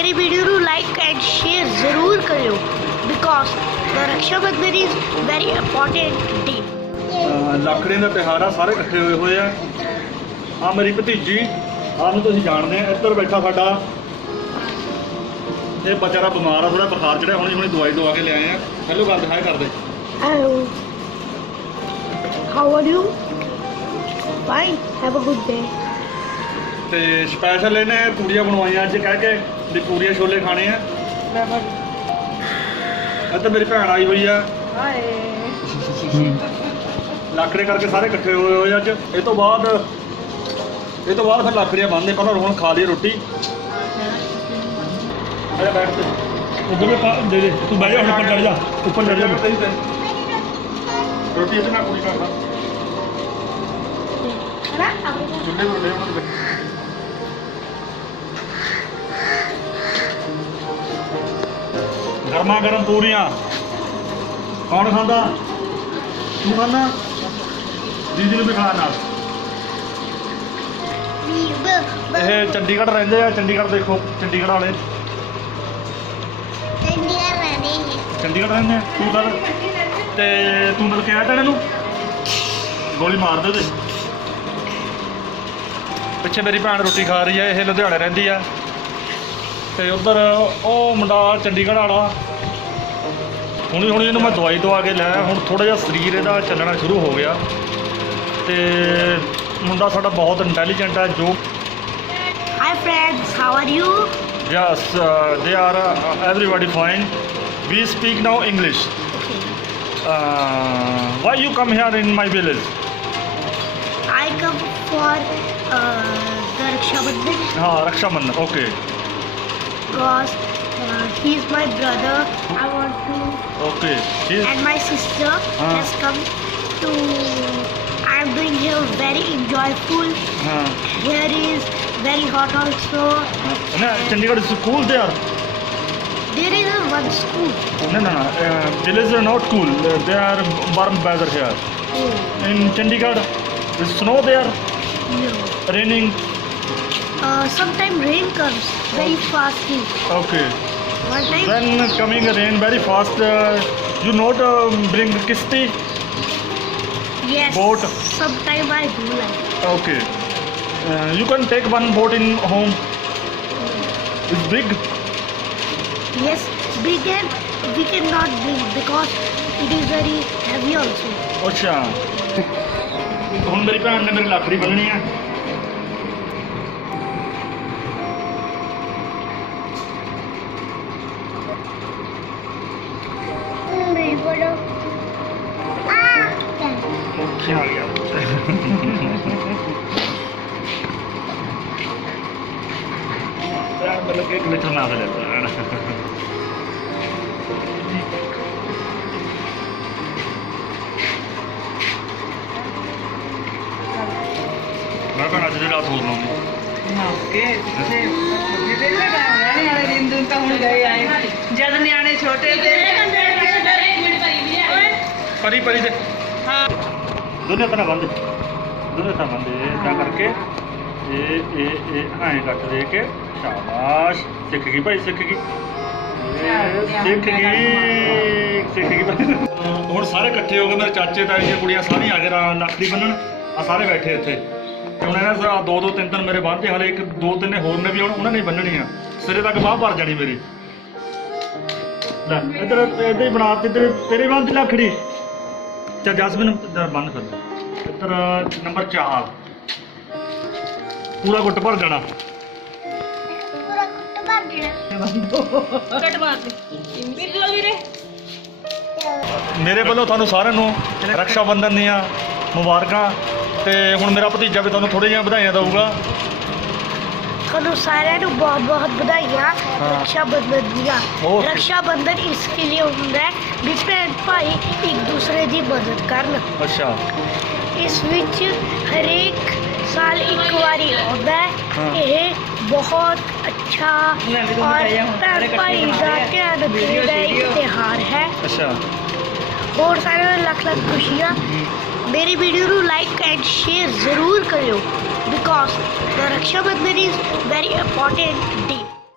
ਮੇਰੀ ਵੀਡੀਓ ਨੂੰ like and share ਜ਼ਰੂਰ ਕਰਿਓ because the Raksha Bandhan is very important day ਲੱਕੜੇ ਦਾ ਤਿਉਹਾਰ ਆ ਸਾਰੇ ਇਕੱਠੇ ਹੋਏ ਹੋਏ ਆ ਆ ਮੇਰੀ ਭਤੀਜੀ ਆਹ ਨੂੰ ਤੁਸੀਂ ਜਾਣਦੇ ਆ ਇੱਧਰ ਬੈਠਾ ਸਾਡਾ ਇਹ ਵਿਚਾਰਾ ਬਿਮਾਰ ਆ ਥੋੜਾ ਬੁਖਾਰ ਚੜਿਆ ਹੁਣੇ ਹੁਣੇ ਦਵਾਈ ਦਵਾ ਕੇ ਲਿਆਏ ਆ ਹੈਲੋ ਗੱਲ ਹਾਈ ਕਰਦੇ hello how are you fine have a good day ਤੇ ਸਪੈਸ਼ਲ ਇਹਨੇ ਪੂੜੀਆਂ ਬਣਵਾਈਆਂ ਅੱਜ ਕਹਿ ਕੇ ਵੀ ਪੂੜੀਆਂ ਛੋਲੇ ਖਾਣੇ ਆ। ਇੱਧਰ ਮੇਰੀ ਭੈਣ ਆਈ ਹੋਈ ਆ। ਲੱਕੜੇ ਕਰਕੇ ਸਾਰੇ ਇਕੱਠੇ ਹੋਏ ਹੋਏ ਅੱਜ। ਇਹ ਤੋਂ ਬਾਅਦ ਇਹ ਤੋਂ ਬਾਅਦ ਫਿਰ ਲੱਕੜੀਆਂ ਬੰਨਦੇ ਪਹਿਲਾਂ ਹੁਣ ਖਾ ਲਈ ਰੋਟੀ। ਅਰੇ ਬੈਠ ਤੇ। ਉਧਰ ਦੇ ਦੇ। ਤੂੰ ਬਹਿ ਜਾ ਹੁਣ ਉੱਪਰ ਚੜ ਜਾ। ਉੱਪਰ ਚੜ ਜਾ। ਰੋਟੀ ਇਹਦੇ ਨਾਲ ਪੂਰੀ ਕਰਦਾ ਚੁੱਲ੍ਹੇ ਗਰਮਾ ਗਰਮ ਪੂਰੀਆਂ ਕੌਣ ਖਾਂਦਾ? ਤੂੰ ਖਾਂਦਾ? ਦੀਦੀ ਨੂੰ ਵੀ ਖਾ ਨਾਲ। ਇਹ ਚੰਡੀਗੜ੍ਹ ਰਹਿੰਦੇ ਆ ਚੰਡੀਗੜ੍ਹ ਦੇਖੋ ਚੰਡੀਗੜ੍ਹ ਵਾਲੇ। ਚੰਡੀਗੜ੍ਹ ਰਹਿੰਦੇ ਆ। ਤੂੰ ਕਰ ਤੇ ਤੂੰ ਮਿਲ ਕੇ ਆਇਆ ਤਾਂ ਇਹਨੂੰ ਗੋਲੀ ਮਾਰ ਦੇ ਤੇ ਪਿੱਛੇ ਮੇਰੀ ਭੈਣ ਰੋਟੀ ਖਾ ਰਹੀ ਹੈ ਇਹ ਲੁਧਿਆਣੇ ਰਹਿੰਦੀ ਆ। ਤੇ ਉਧਰ ਉਹ ਮੁੰਡਾ ਚੰਡੀਗੜ੍ਹ ਵਾਲਾ ਹੁਣੀ ਹੁਣੀ ਇਹਨੂੰ ਮੈਂ ਦਵਾਈ ਦਵਾ ਕੇ ਲਿਆ ਹੁਣ ਥੋੜਾ ਜਿਹਾ ਸਰੀਰ ਇਹਦਾ ਚੱਲਣਾ ਸ਼ੁਰੂ ਹੋ ਗਿਆ। ਤੇ ਮੁੰਡਾ ਸਾਡਾ ਬਹੁਤ ਇੰਟੈਲੀਜੈਂਟ ਹੈ ਜੋ hi friends how are you yes they are everybody fine we speak now English why you come here in my village I come for uh, the Raksha Bandhan. ਹਾਂ ਰਕਸ਼ਾ he's my brother. I want to. Okay. He's... And my sister uh. has come to. I'm doing here very enjoyable. Uh. Here is very hot also. Uh. No, Chandigarh is cool there. There is one school. No, no, no. Uh, village are not cool. Uh, they are warm weather here. Oh. In Chandigarh, is snow there? No. Raining? Uh, sometimes rain comes very oh. fast. fastly. Okay. One time. When coming rain very fast, uh, you not um, bring kishti. yes. boat. Sometime I do like. Okay. Uh, you can take one boat in home. It's big. Yes, big and we cannot bring because it is very heavy also. ਅੱਛਾ ਹੁਣ ਮੇਰੀ ਭੈਣ ਨੇ ਮੇਰੀ ਲੱਕੜੀ ਬੰਨਣੀ ਆ ਕੀ ਆ ਗਿਆ ਯਾਰ ਮਤਲਬ ਕਿ ਇੱਕ ਮਿੱਠਾ ਨਾ ਹੈ ਨਾ ਮੈਂ ਕਹਿੰਦਾ ਅੱਜ ਦੀ ਰਾਤ ਹੋਰ ਲਾਉਂਗੀ ਜਦ ਨਿਆਣੇ ਛੋਟੇ ਤੇ ਪਰੀ ਪਰੀ ਦੇ। ਦੋਨੇ ਤਰ੍ਹਾਂ ਬੰਦ ਦੋਨੇ ਤਰ੍ਹਾਂ ਬੰਦ ਇਦਾਂ ਕਰਕੇ ਇਹ ਇਹ ਇਹ ਐਂ ਕੱਟ ਦੇ ਕੇ ਸ਼ਾਬਾਸ਼। ਸਿੱਖ ਗਈ ਭਾਈ, ਸਿੱਖ ਗਈ। ਇਹ ਸਿੱਖ ਗਈ ਸਿੱਖ ਗਈ ਭਾਈ। ਹੁਣ ਸਾਰੇ ਇਕੱਠੇ ਹੋ ਗਏ ਮੇਰੇ ਚਾਚੇ, ਤਾਏ ਦੀਆਂ ਕੁੜੀਆਂ ਸਾਰੀਆਂ ਆ ਗਏ ਰਾ- ਲੱਕੜੀ ਬੰਨਣ। ਆ ਸਾਰੇ ਬੈਠੇ ਇੱਥੇ। ਤੇ ਹੁਣ ਇਹਨਾਂ ਸਾ ਦੋ ਦੋ, ਤਿੰਨ ਤਿੰਨ ਮੇਰੇ ਬੰਨ੍ਹਦੇ ਹਲੇ ਇੱਕ, ਦੋ, ਤਿੰਨ ਹੋਰ ਨੇ ਵੀ ਹੁਣ ਉਹਨਾਂ ਨੇ ਹੀ ਬੰਨਣੀਆਂ ਸਿਰੇ ਤੱਕ ਬਾਹ ਭਰ ਜਾਣੀ ਮੇਰੀ। ਲੈ, ਇੱਧਰ ਇੱਧਰ ਹੀ ਬਣਾ ਤੇ ਤੇਰੇ ਬੰਦ ਲੱਖੜੀ ਬੰਦ ਕਰ ਇੱਧਰ ਨੰਬਰ 4 ਪੂਰਾ ਗੁੱਟ ਭਰ ਜਾਣਾ ਕਟਵਾ ਦੇ ਬਿੱਲੋ ਵੀਰੇ ਮੇਰੇ ਵੱਲੋਂ ਤੁਹਾਨੂੰ ਸਾਰਿਆਂ ਨੂੰ ਰੱਖਿਆ ਬੰਧਨ ਦੀਆਂ ਮੁਬਾਰਕਾਂ ਤੇ ਹੁਣ ਮੇਰਾ ਭਤੀਜਾ ਵੀ ਤੁਹਾਨੂੰ ਥੋੜ੍ਹੀਆਂ ਜਿਹੀਆਂ ਵਧਾਈਆਂ ਦਊਗਾ। ਤੁਹਾਨੂੰ ਸਾਰਿਆਂ ਨੂੰ ਬਹੁਤ ਬਹੁਤ ਵਧਾਈਆਂ ਰੱਖਿਆ ਬੰਧਨ ਦੀਆਂ Okay. ਰੱਖਿਆ ਬੰਧਨ ਇਸ ਲਈ ਹੁੰਦਾ ਹੈ ਵੀ ਭੈਣ ਭਾਈ ਇੱਕ ਦੂਸਰੇ ਦੀ ਮਦਦ ਕਰਨ ਅੱਛਾ ਇਸ ਵਿੱਚ ਹਰੇਕ ਸਾਲ ਇੱਕ ਵਾਰੀ ਆਉਂਦਾ ਹੈ ਹਾਂ। ਇਹ ਬਹੁਤ ਅੱਛਾ ਵੀ ਔਰ ਬਤਾਈਆ ਹੁਣ, ਸਾਰੇ ਭੈਣ ਭਾਈ ਇਕੱਠੇ ਦਾ ਹੋ। ਧਿਆਨ ਰੱਖਣ ਵੀਡੀਓ ਦਾ ਇੱਕ ਵੀਡੀਓ। ਤਿਉਹਾਰ ਹੈ ਅੱਛਾ ਹੋਰ ਸਾਰਿਆਂ ਨੂੰ ਲੱਖ ਲੱਖ ਖੁਸ਼ੀਆਂ ਮੇਰੀ ਵੀਡੀਓ ਨੂੰ ਲਾਈਕ ਐਂਡ ਸ਼ੇਅਰ ਜ਼ਰੂਰ ਕਰਿਓ because the Raksha Bandhan is very important day.